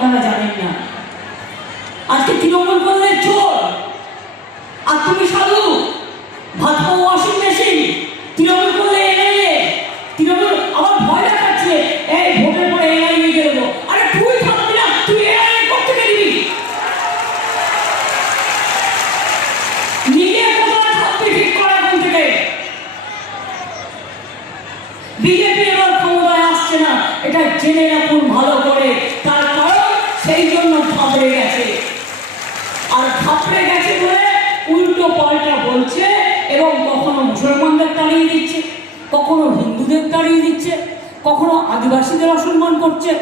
আপনারা জানেন না। আজকে তৃণমূল করলে চোর আর তুমি সাধু ভাত ওয়াশিং মেশিন, তৃণমূল করলে আবার ভয় তুই করতে নিজে বিজেপি এবার ক্ষমতায় আসছে না, এটা জেনে রাখুন ভালো করে। তার সেই জন্য ঘাবড়ে গেছে। আর ঘাবড়ে গেছে বলে উল্টো পাল্টা বলছে এবং কখনো মুসলমানদের তাড়িয়ে দিচ্ছে, কখনো হিন্দুদের তাড়িয়ে দিচ্ছে, কখনো আদিবাসীদের অসম্মান করছে,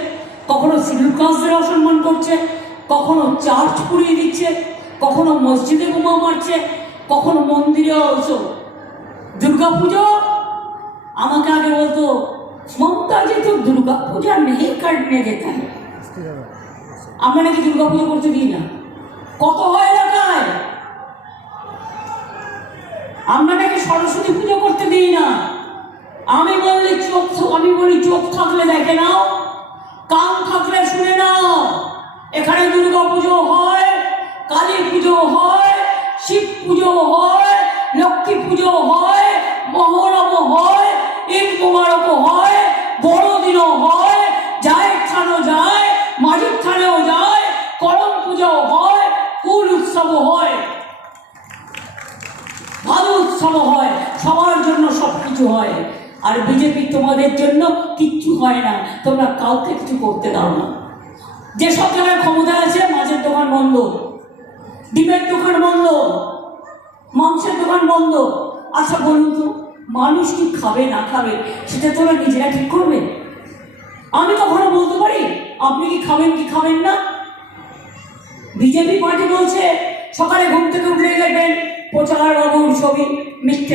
কখনো কাস্টদের অসম্মান করছে, কখনো চার্চ পুড়িয়ে দিচ্ছে, কখনো মসজিদে বোমা মারছে, কখনো মন্দিরে দুর্গা পুজো আমাকে আগে বলতো মমতা যে তো দুর্গা পূজা নেই কাটনে যেতে আমরা নাকি দুর্গা পুজো করতে দিই না। কত হয় এলাকায়? আমরা নাকি সরস্বতী পুজো করতে দিই না। আমি বললি চোখ আমি বলি চোখ থাকলে দেখে নাও, কান থাকলে শুনে নাও। এখানে দুর্গা পুজো হয়, কালী পুজো হয়, শিব পুজো হয়, লক্ষ্মী পুজো হয়, মহরম হয়, ঈদ মুবারকও হয় পুজোও হয় কুল উৎসবও হয়, ভালো উৎসব হয়, সবার জন্য সব কিছু হয়। আর বিজেপি তোমাদের জন্য কিচ্ছু হয় না, তোমরা কাউকে কিছু করতে দাও না। যেসব জায়গায় ক্ষমতা আছে, মাছের দোকান বন্ধ, ডিমের দোকান বন্ধ, মাংসের দোকান বন্ধ। আচ্ছা বলুন তো, মানুষ কি খাবে, না খাবে, সেটা তোমরা নিজেরা ঠিক করবে? আমি কখনো বলতে পারি, আপনি কি খাবেন কি খাবেন না? বিজেপি পার্টি বলছে সকালে ঘুম থেকে উঠলে দেখবেন প্রচার বাবুর ছবি মিথ্যে